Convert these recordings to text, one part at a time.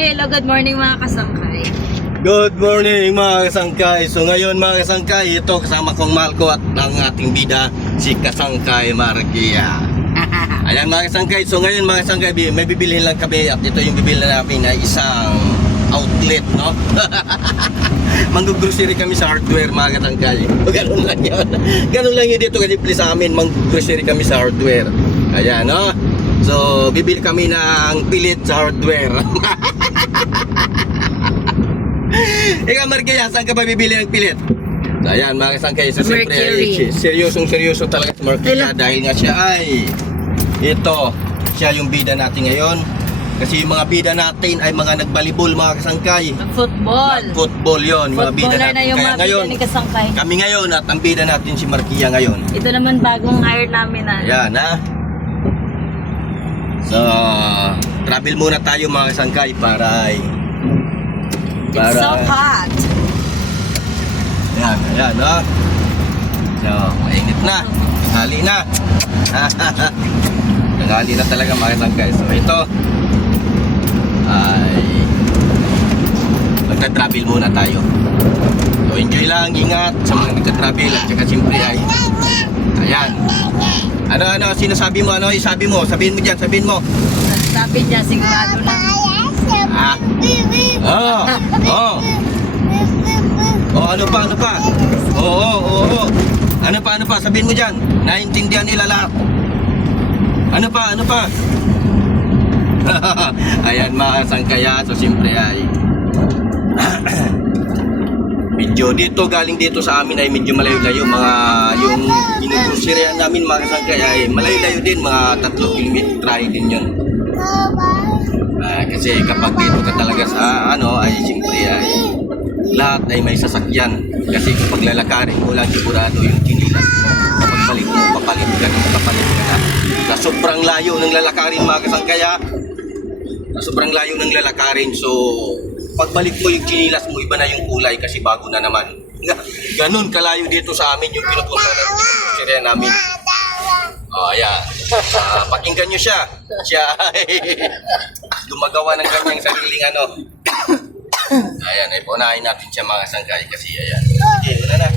Hi, hello, good morning mga kasangkay. Good morning mga kasangkay. So ngayon mga kasangkay, ito kasama kong mahal ko at ang ating bida, si Kasangkay Markia. Ayan mga kasangkay, so ngayon mga kasangkay, may bibilhin lang kami at ito yung bibilhin namin na isang outlet, no? Manggugrocery kami sa hardware mga kasangkay. Ganun lang yun. Ganun lang yun dito kasi please sa amin, manggugrocery kami sa hardware. Ayan, no? So bibili kami ng pilit sa hardware. Ikaw Markia, saan ka ba bibili ng pilit? So ayan mga kasangkay, so siyempre ay seryoso talaga si Markia dahil nga siya ay siya yung bida natin ngayon. Kasi yung mga bida natin ay mga nagbalibol mga kasangkay. Football yon, mga bida natin. Na yung kaya mga ngayon, bida ni Kasangkay. kami ngayon at ang bida natin si Markia ngayon. Ito naman bagong hire namin na. Ayan ha. So travel muna tayo mga kasangkay para It's so hot. Ayan, no? So, mainit na. Tanghali na. Tanghali na talaga mga kasangkay. So, ito ay magta-travel muna tayo. So, enjoy lang, ingat sa mga nagta-travel at saka siyempre ay ayan. Ano, sinasabi mo? Ano, isabi mo? Sabihin mo dyan, sabihin mo. Sabi niya, sigurado na. Ano pa? Oo. Ano pa? Sabihin mo dyan. Naintindihan nila lahat. Ano pa? Ayan mga kasangkaya. So siyempre ay medyo galing dito sa amin ay medyo malayo-layo. Yung inugroceryhan namin mga kasangkaya ay malayo-layo din. Mga 3 kilometer din yun. Kasi kapag dito ka talaga sa ay siyempre ay lahat ay may sasakyan. Kasi kapag lalakarin mo lang sigurado yung kinilas mo. Kapag balik mo, papalit ka na. Sa sobrang layo ng lalakarin mga kasangkaya. So pagbalik mo yung kinilas mo, iba na yung kulay kasi bago na naman. Ganun kalayo dito sa amin yung pinupunta namin. Ayan. Pakinggan nyo siya. Siya ay gumagawa ng kanyang sariling Ayan, ay paunahin natin siya mga kasangkay kasi ayan. Okay, wala na.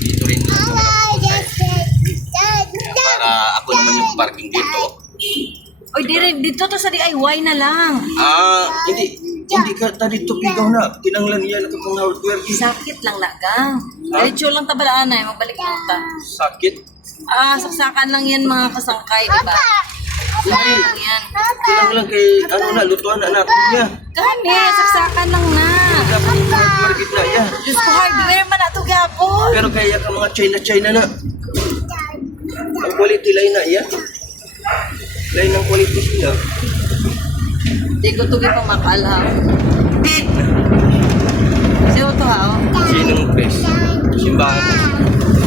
Dito rin. Para ako naman yung parking dito. Oy, dito to sa DIY na lang. Hindi ka dito pigaw na. Kinanglan yan ako pang hardware. Sakit lang lagang. Diretso lang tabalaan na, magbalik mo ta. Sakit? Saksakan lang yan mga kasangkay, diba? Saksakan lang yan. Kinanglan kay, lutuan na natin niya. Gani, saksakan lang na. Dapat yung market na yan. Diyos ko, hardware man na ito gapon. Pero kaya ka mga China na. Ang quality line na yan. Line ng quality sila. Di ko tugi pa makalaw. Sino to ha? Sinong press? Simbahan.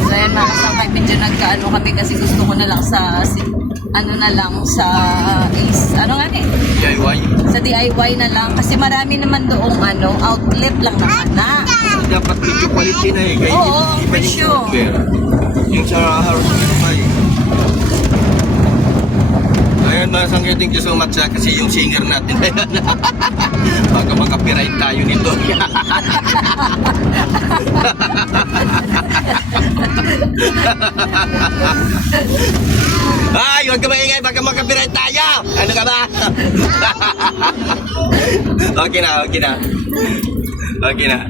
So yan mga kasangkay, medyo nagkaano kami kasi gusto ko na lang sa DIY? Sa DIY na lang kasi marami naman doong outlet lang naman na. Dapat medyo quality na eh. Oo, for sure. Yung sa hardware pa eh. Ayan mga kasangkay, thank you so much kasi yung singer natin baka makapiright tayo nito. Ay, huwag ka maingay, baka makapiright tayo. Ano ka ba? Okay na.